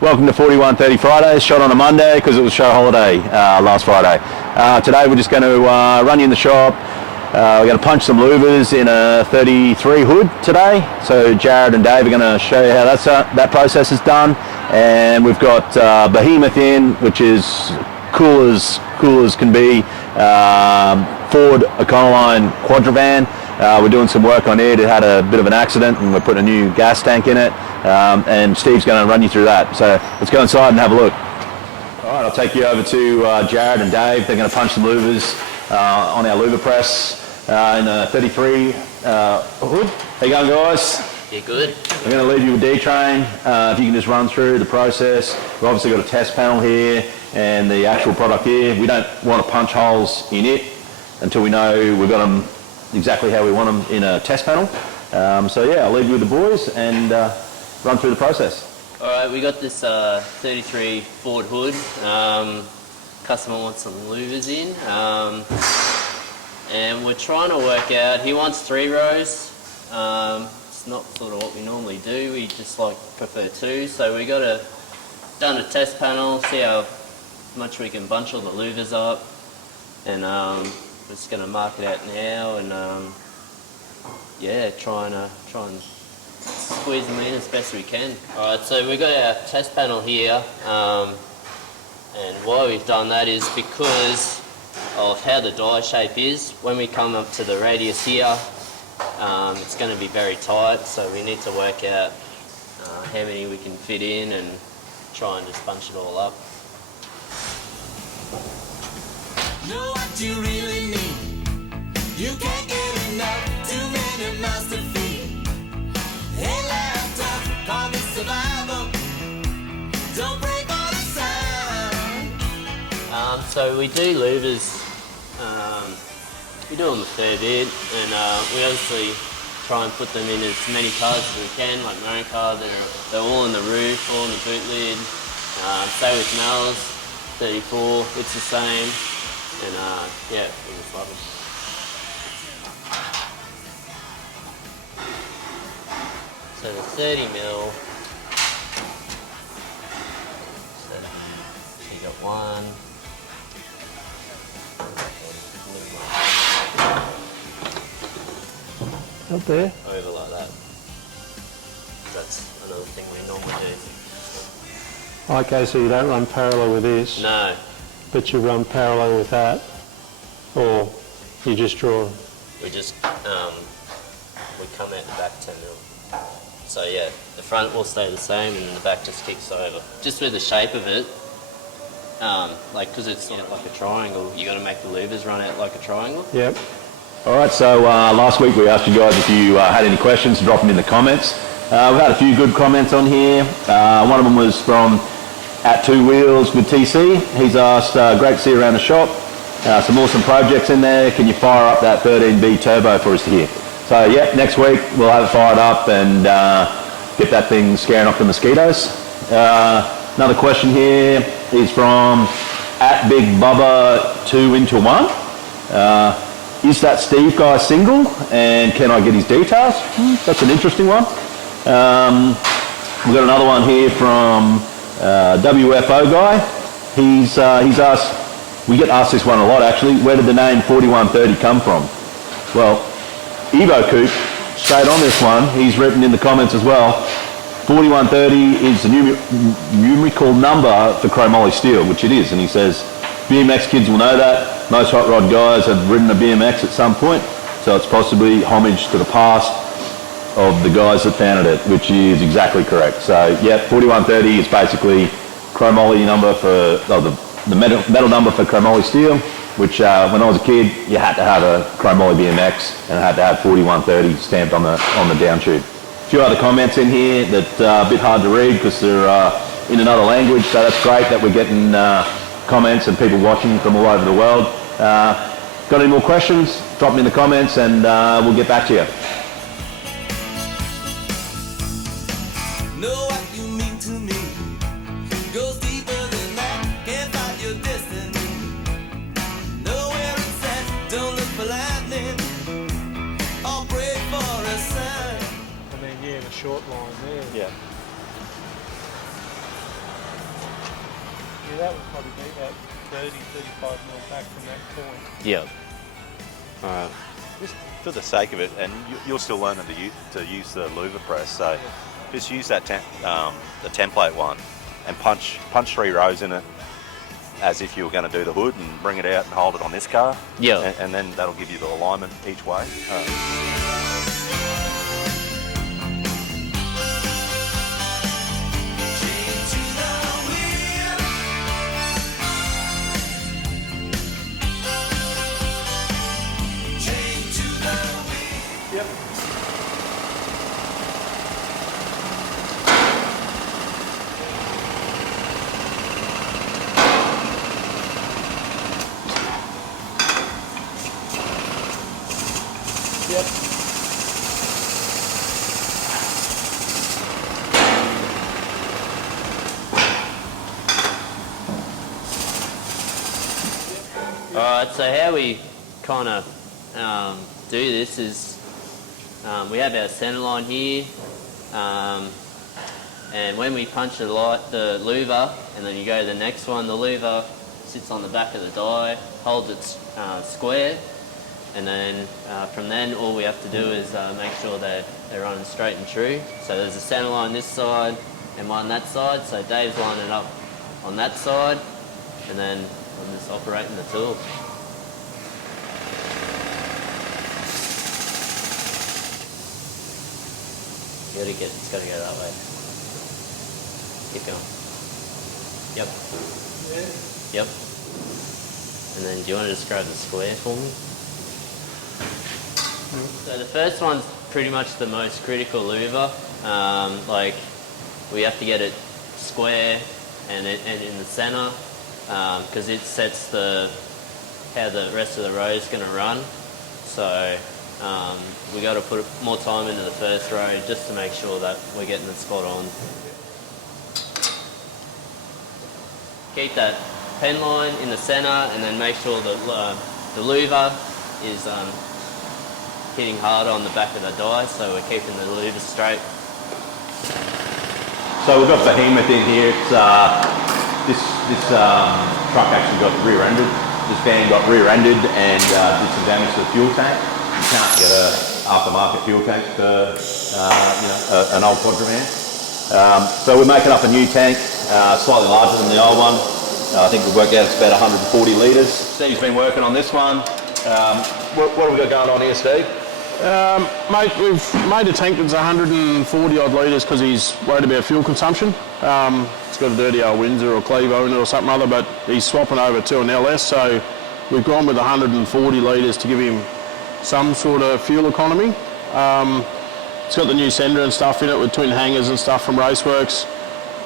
Welcome to 4130 Fridays, shot on a Monday because it was show holiday last Friday. Today we're just going to run you in the shop. We're going to punch some louvers in a 33 hood today. So Jared and Dave are going to show you how that process is done. And we've got Behemoth in, which is cool as can be. Ford Econoline Quadravan. We're doing some work on it. It had a bit of an accident and we're putting a new gas tank in it. And Steve's going to run you through that. So let's go inside and have a look. All right, I'll take you over to Jared and Dave. They're going to punch some louvers on our louver press in a 33 hood. How you going, guys? Yeah, good. I'm going to leave you with D-Train. If you can just run through the process. We've obviously got a test panel here and the actual product here. We don't want to punch holes in it until we know we've got them exactly how we want them in a test panel. So yeah, I'll leave you with the boys and run through the process. All right, we got this 33 Ford hood. Customer wants some louvers in. And we're trying to work out, he wants 3 rows. It's not sort of what we normally do. We just prefer 2. So we done a test panel, see how much we can bunch all the louvers up. And we're just going to mark it out now and yeah, try and squeeze them in as best we can. Alright, so we've got our test panel here, and why we've done that is because of how the die shape is. When we come up to the radius here, it's going to be very tight, so we need to work out how many we can fit in and try and just bunch it all up. Know what you really need. You can't get enough, too many mouths to feed. Hey, laptop, call me survival. Don't break all the sign. So we do louvers, we do them a fair bit, and we obviously try and put them in as many cars as we can, like my own car, they're all in the roof, all in the boot lid. Same with Mel's, 34, it's the same. And yeah, we just love them. So the 30 mil. So you got one. Up there? Over like that. That's another thing we normally do. Okay, so you don't run parallel with this? No. But you run parallel with that, or you just draw? We just, we come out the back 10 mil. So yeah, the front will stay the same and the back just kicks over. Just with the shape of it, because it's like a triangle, you got to make the louvers run out like a triangle. Yep. All right, so last week we asked you guys if you had any questions, drop them in the comments. We've had a few good comments on here. One of them was from at 2 Wheels with TC. He's asked, great to see you around the shop. Some awesome projects in there. Can you fire up that 13B turbo for us to hear? So yeah, next week we'll have it fired up and get that thing scaring off the mosquitoes. Another question here is from at Big Bubba 2 into 1. Is that Steve guy single and can I get his details? That's an interesting one. We've got another one here from WFO guy. He's asked, we get asked this one a lot actually, where did the name 4130 come from? Well, Evo Coop, straight on this one, he's written in the comments as well, 4130 is the numerical number for chromoly steel, which it is, and he says, BMX kids will know that. Most hot rod guys have ridden a BMX at some point, so it's possibly homage to the past of the guys that founded it, which is exactly correct. So yeah, 4130 is basically chromoly number for, the metal number for chromoly steel, which when I was a kid, you had to have a chromoly BMX and it had to have 4130 stamped on the down tube. A few other comments in here that are a bit hard to read because they're in another language, so that's great that we're getting comments and people watching from all over the world. Got any more questions? Drop them in the comments and we'll get back to you. Know what you mean to me. Goes deeper than that. Can't find your destiny. Know where it's at. Don't look for lightning. Or pray for a sign. And then yeah, the short line there. Yeah. Yeah, that would probably be about 30, 35 mil back from that point. Yeah. Alright. Just for the sake of it, and you're still learning to use the louver press, so just use that the template one and punch 3 rows in it as if you were going to do the hood, and bring it out and hold it on this car. Yeah. And then that'll give you the alignment each way. Alright, so how we kind of do this is we have our centre line here, and when we punch the louver, and then you go to the next one, the louver sits on the back of the die, holds it square, and then from then all we have to do is make sure that they're running straight and true. So there's a centre line this side and one that side, so Dave's lining up on that side, and then I'm just operating the tool. It's got to go that way. Keep going. Yep. Yep. And then do you want to just grab the square for me? So the first one's pretty much the most critical louver. Like we have to get it square and in the centre, because it sets how the rest of the row is going to run. So we got to put more time into the first row just to make sure that we're getting it spot on. Keep that pen line in the centre, and then make sure that the louver is hitting hard on the back of the die, so we're keeping the louver straight. So we've got Behemoth in here. It's, this truck actually got rear-ended. This van got rear-ended and did some damage to the fuel tank. You can't get an aftermarket fuel tank for an old Quadra van. So we're making up a new tank, slightly larger than the old one. I think we've worked out it's about 140 litres. Steve's been working on this one. What have we got going on here, Steve? Mate, we've made a tank that's 140 odd litres because he's worried about fuel consumption. It's got a dirty old Windsor or Clevo in it or something other, but he's swapping over to an LS, so we've gone with 140 litres to give him some sort of fuel economy. It's got the new sender and stuff in it with twin hangers and stuff from Raceworks.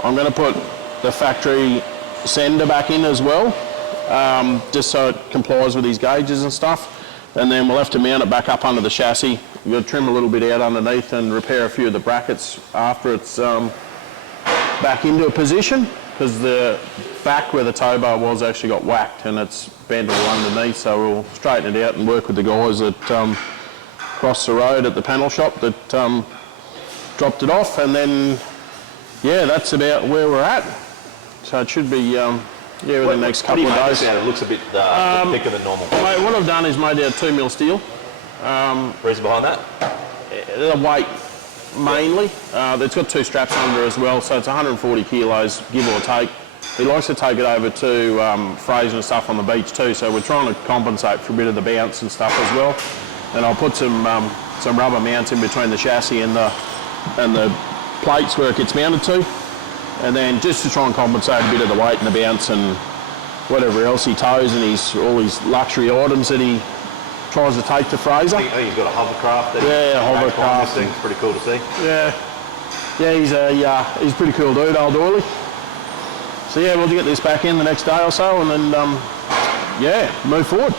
I'm going to put the factory sender back in as well, just so it complies with these gauges and stuff. And then we'll have to mount it back up under the chassis. We've got to trim a little bit out underneath and repair a few of the brackets after it's back into a position, because the back where the tow bar was actually got whacked and it's bent all underneath, so we'll straighten it out and work with the guys that crossed the road at the panel shop that dropped it off, and then yeah, that's about where we're at. So it should be within the next couple of days. It looks a bit thicker than normal. Mate, what I've done is made out 2mm steel. Reason behind that? The weight mainly. It's got 2 straps under as well, so it's 140 kilos, give or take. He likes to take it over to Fraser and stuff on the beach too, so we're trying to compensate for a bit of the bounce and stuff as well. And I'll put some rubber mounts in between the chassis and the plates where it gets mounted to. And then just to try and compensate a bit of the weight and the bounce and whatever else he tows and all his luxury items that he tries to take to Fraser. I think he's got a hovercraft. Hovercraft. This thing's pretty cool to see. Yeah, he's a pretty cool dude, old Doily. So yeah, we'll get this back in the next day or so, and then move forward.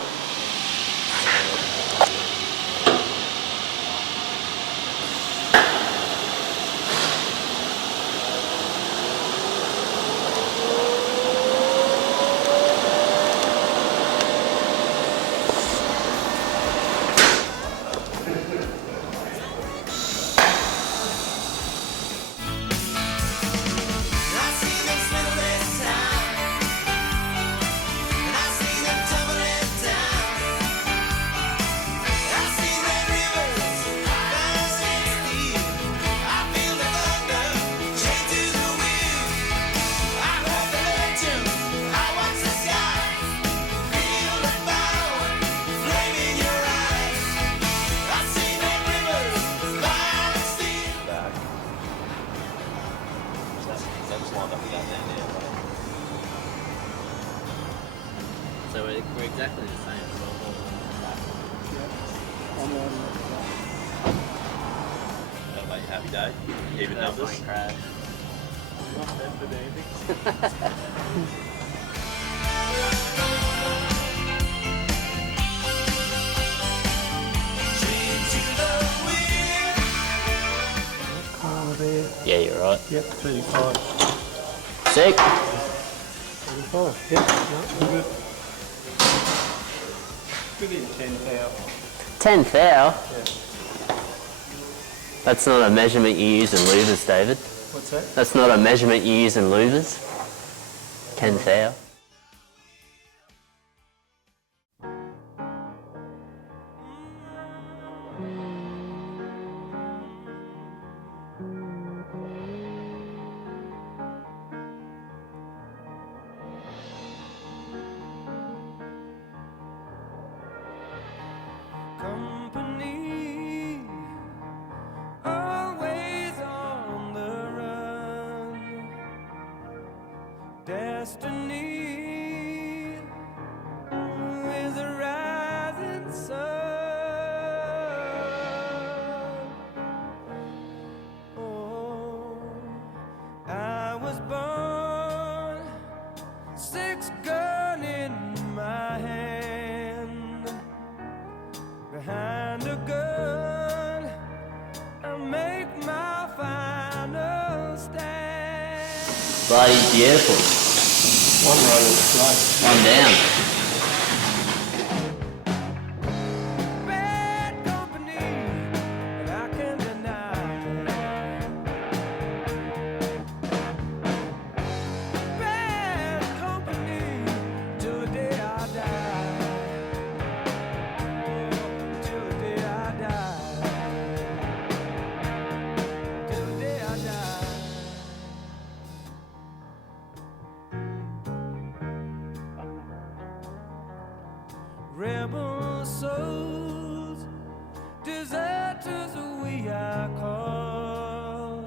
I see them spend less time That's lined up with that down there. So we're exactly the same. So That'll make you happy day. Even that's numbers. my crash. There. Yeah, you're right. Yep, 35. Sick. 35, yep, no, good. Within 10 thou. 10 thou? That's not a measurement you use in louvers, David. What's that? That's not a measurement you use in louvers. 10 thou. Company, always on the run. Destiny is a rising sun. Oh, I was born, 6 gun in my hand. Behind a gun, I make my final stand. Bloody beautiful. One row is nice. One down. Bad company, and I can deny. Bad company, till the day I die. Till the day I die. Till the day I die. Rebel souls, deserters we are called.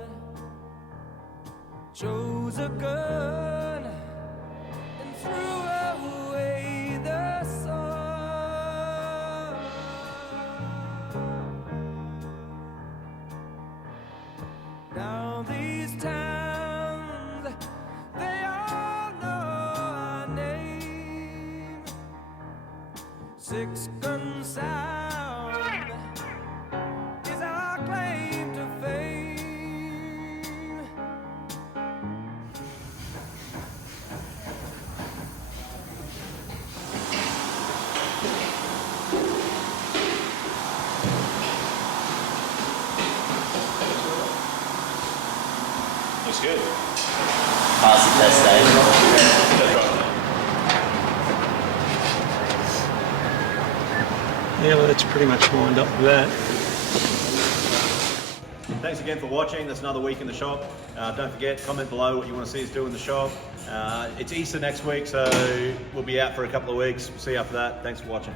Chose a gun and threw away the sword. Now these towns, they all know our name. 6 gun sound is our claim to fame. Looks good. Pass the test, David. Yeah, well, that's pretty much lined up with that. Thanks again for watching. That's another week in the shop. Don't forget, comment below what you want to see us do in the shop. It's Easter next week, so we'll be out for a couple of weeks. See you after that. Thanks for watching.